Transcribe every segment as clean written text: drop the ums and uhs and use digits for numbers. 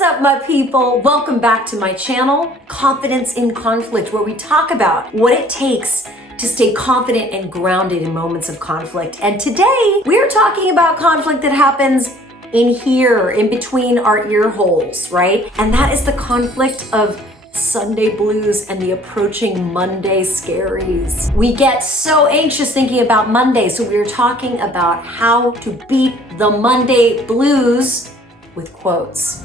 What's up, my people? Welcome back to my channel, Confidence in Conflict, where we talk about what it takes to stay confident and grounded in moments of conflict. And today, we're talking about conflict that happens in here, in between our ear holes, right? And that is the conflict of Sunday blues and the approaching Monday scaries. We get so anxious thinking about Monday, so we're talking about how to beat the Monday blues with quotes.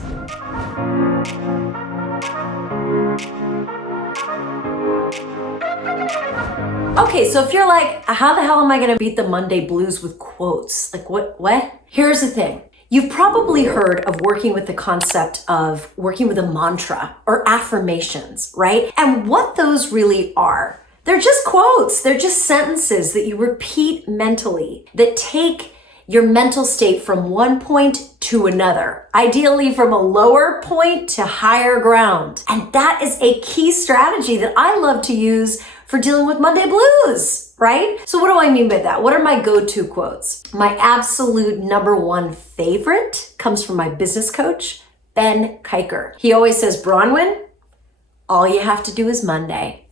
Okay, so if you're like, how the hell am I gonna beat the Monday blues with quotes? Like what? Here's the thing. You've probably heard of working with the concept of working with a mantra or affirmations, right? And what those really are, they're just quotes. They're just sentences that you repeat mentally that take your mental state from one point to another, ideally from a lower point to higher ground. And that is a key strategy that I love to use for dealing with Monday blues, right? So what do I mean by that? What are my go-to quotes? My absolute number one favorite comes from my business coach, Ben Kiker. He always says, Bronwyn, all you have to do is Monday.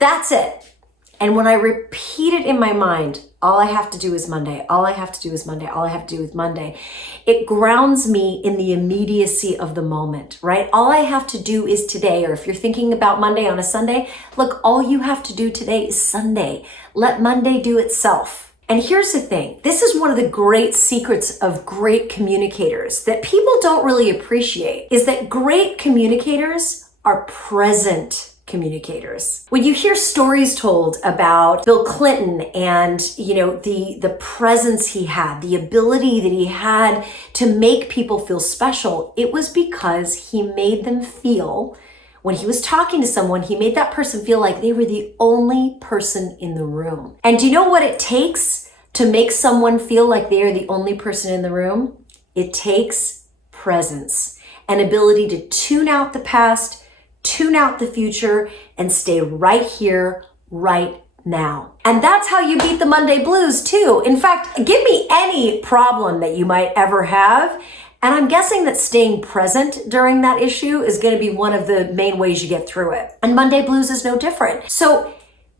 That's it. And when I repeat it in my mind, all I have to do is Monday, all I have to do is Monday, all I have to do is Monday, it grounds me in the immediacy of the moment, right? All I have to do is today, or if you're thinking about Monday on a Sunday, look, all you have to do today is Sunday. Let Monday do itself. And here's the thing, this is one of the great secrets of great communicators that people don't really appreciate, is that great communicators are present communicators. When you hear stories told about Bill Clinton and, the presence he had, the ability that he had to make people feel special, it was because he made them feel, when he was talking to someone, he made that person feel like they were the only person in the room. And do you know what it takes to make someone feel like they are the only person in the room? It takes presence, an ability to tune out the past, tune out the future, and stay right here, right now. And that's how you beat the Monday blues too. In fact, give me any problem that you might ever have, and I'm guessing that staying present during that issue is going to be one of the main ways you get through it. And Monday blues is no different. So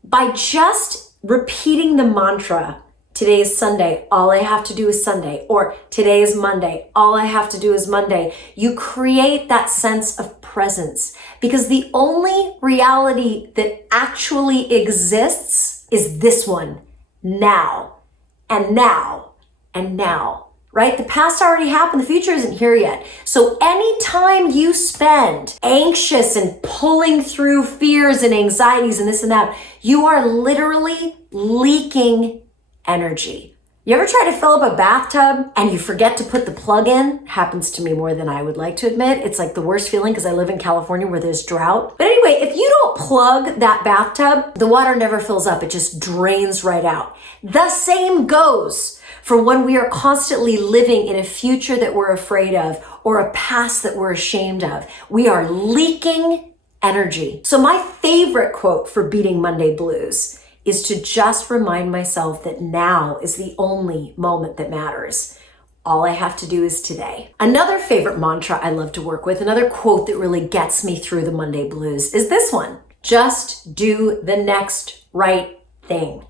by just repeating the mantra, today is Sunday, all I have to do is Sunday, or today is Monday, all I have to do is Monday, you create that sense of presence, because the only reality that actually exists is this one, now, and now, and now, right? The past already happened, the future isn't here yet. So anytime you spend anxious and pulling through fears and anxieties and this and that, you are literally leaking energy. You ever try to fill up a bathtub and you forget to put the plug in? Happens to me more than I would like to admit. It's like the worst feeling because I live in California where there's drought. But anyway, if you don't plug that bathtub, the water never fills up. It just drains right out. The same goes for when we are constantly living in a future that we're afraid of or a past that we're ashamed of. We are leaking energy. So my favorite quote for beating Monday blues is to just remind myself that now is the only moment that matters. All I have to do is today. Another favorite mantra I love to work with, another quote that really gets me through the Monday blues, is this one. Just do the next right thing.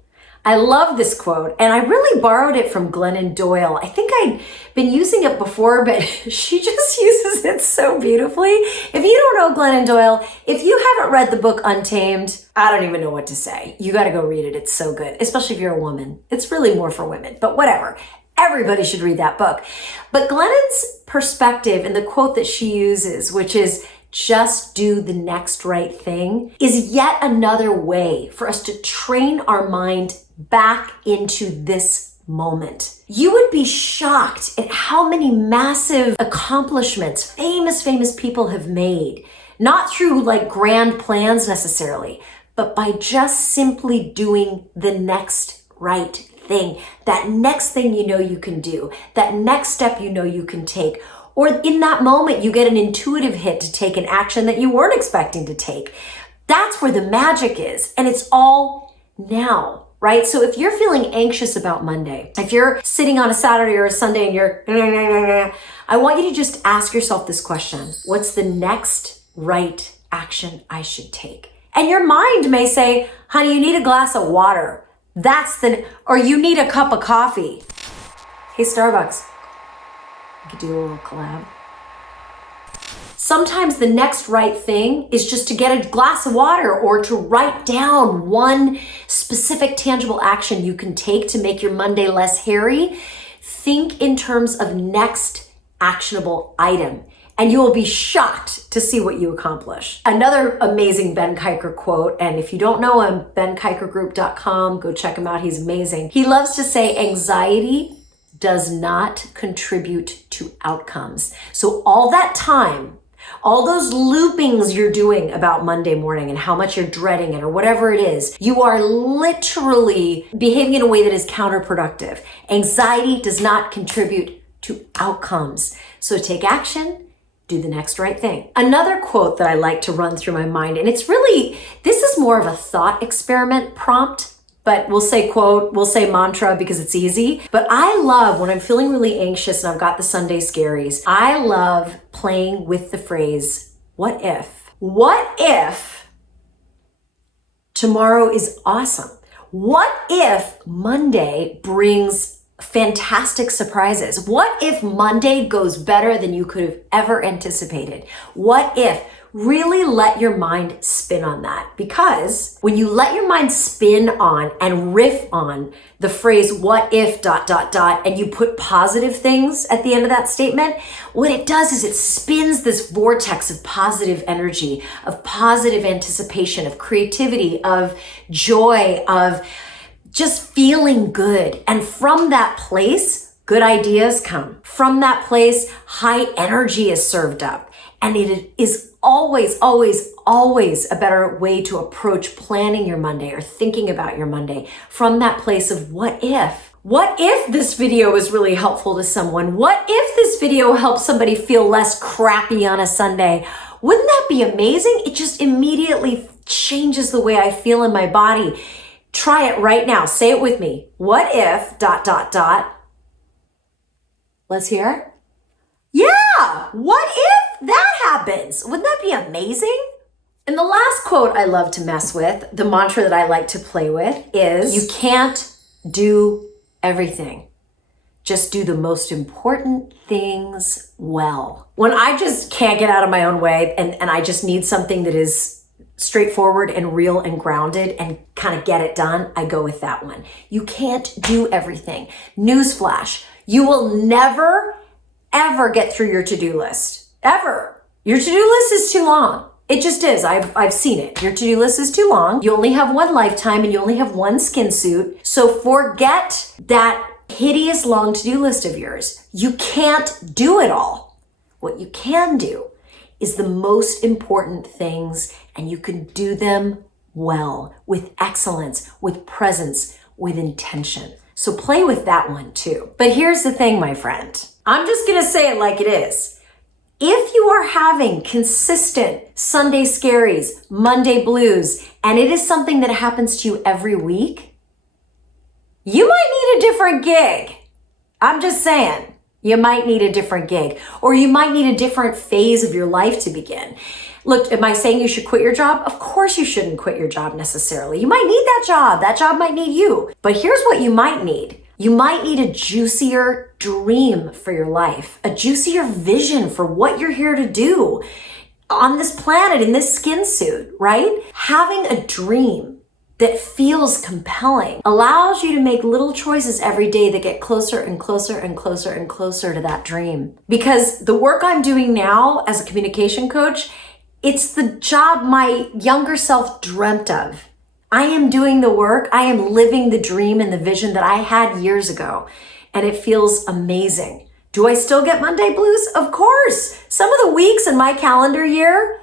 I love this quote, and I really borrowed it from Glennon Doyle. I think I'd been using it before, but she just uses it so beautifully. If you don't know Glennon Doyle, if you haven't read the book Untamed, I don't even know what to say. You got to go read it. It's so good, especially if you're a woman. It's really more for women, but whatever. Everybody should read that book. But Glennon's perspective and the quote that she uses, which is, just do the next right thing, is yet another way for us to train our mind back into this moment. You would be shocked at how many massive accomplishments famous people have made, not through like grand plans necessarily, but by just simply doing the next right thing, that next thing you know you can do, that next step you know you can take. Or in that moment, you get an intuitive hit to take an action that you weren't expecting to take. That's where the magic is. And it's all now, right? So if you're feeling anxious about Monday, if you're sitting on a Saturday or a Sunday and you're, I want you to just ask yourself this question. What's the next right action I should take? And your mind may say, honey, you need a glass of water. Or you need a cup of coffee. Hey, Starbucks, we could do a little collab. Sometimes the next right thing is just to get a glass of water or to write down one specific tangible action you can take to make your Monday less hairy. Think in terms of next actionable item, and you will be shocked to see what you accomplish. Another amazing Ben Kiker quote, and if you don't know him, benkikergroup.com, go check him out, he's amazing. He loves to say, anxiety does not contribute to outcomes. So all that time, all those loopings you're doing about Monday morning and how much you're dreading it or whatever it is, you are literally behaving in a way that is counterproductive. Anxiety does not contribute to outcomes. So take action, do the next right thing. Another quote that I like to run through my mind, and this is more of a thought experiment prompt, but we'll say quote, we'll say mantra because it's easy. But I love when I'm feeling really anxious and I've got the Sunday Scaries, I love playing with the phrase, what if? What if tomorrow is awesome? What if Monday brings fantastic surprises? What if Monday goes better than you could have ever anticipated? What if? Really let your mind spin on that, because when you let your mind spin on and riff on the phrase what if ... and you put positive things at the end of that statement, what it does is it spins this vortex of positive energy, of positive anticipation, of creativity, of joy, of just feeling good. And from that place, good ideas come. From that place, high energy is served up. And it is always, always, always a better way to approach planning your Monday or thinking about your Monday from that place of what if? What if this video is really helpful to someone? What if this video helps somebody feel less crappy on a Sunday? Wouldn't that be amazing? It just immediately changes the way I feel in my body. Try it right now. Say it with me. What if ... Let's hear. Yeah, what if that happens? Wouldn't that be amazing? And the last quote I love to mess with, the mantra that I like to play with is, you can't do everything. Just do the most important things well. When I just can't get out of my own way and I just need something that is straightforward and real and grounded and kind of get it done, I go with that one. You can't do everything. Newsflash, you will never ever get through your to-do list. Ever. Your to-do list is too long. It just is. I've seen it. Your to-do list is too long. You only have one lifetime and you only have one skin suit. So forget that hideous long to-do list of yours. You can't do it all. What you can do is the most important things, and you can do them well, with excellence, with presence, with intention. So play with that one too. But here's the thing, my friend. I'm just gonna say it like it is. If you are having consistent Sunday Scaries, Monday Blues, and it is something that happens to you every week, you might need a different gig. I'm just saying, you might need a different gig, or you might need a different phase of your life to begin. Look, am I saying you should quit your job? Of course you shouldn't quit your job necessarily. You might need that job. That job might need you. But here's what you might need. You might need a juicier dream for your life, a juicier vision for what you're here to do on this planet, in this skin suit, right? Having a dream that feels compelling allows you to make little choices every day that get closer and closer and closer and closer to that dream. Because the work I'm doing now as a communication coach, it's the job my younger self dreamt of. I am doing the work. I am living the dream and the vision that I had years ago. And it feels amazing. Do I still get Monday blues? Of course. Some of the weeks in my calendar year,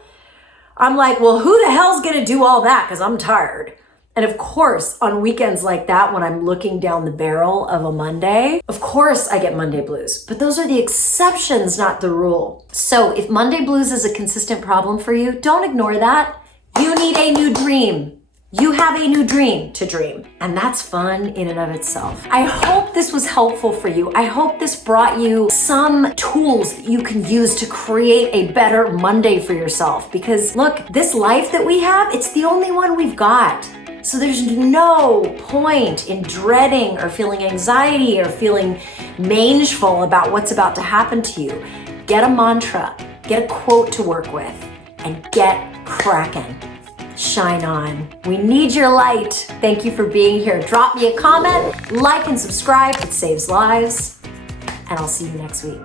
I'm like, well, who the hell's going to do all that? Because I'm tired. And of course, on weekends like that, when I'm looking down the barrel of a Monday, of course I get Monday blues. But those are the exceptions, not the rule. So if Monday blues is a consistent problem for you, don't ignore that. You need a new dream. You have a new dream to dream, and that's fun in and of itself. I hope this was helpful for you. I hope this brought you some tools that you can use to create a better Monday for yourself. Because look, this life that we have, it's the only one we've got. So there's no point in dreading or feeling anxiety or feeling mangeful about what's about to happen to you. Get a mantra, get a quote to work with, and get cracking. Shine on. We need your light. Thank you for being here. Drop me a comment, like and subscribe. It saves lives. And I'll see you next week.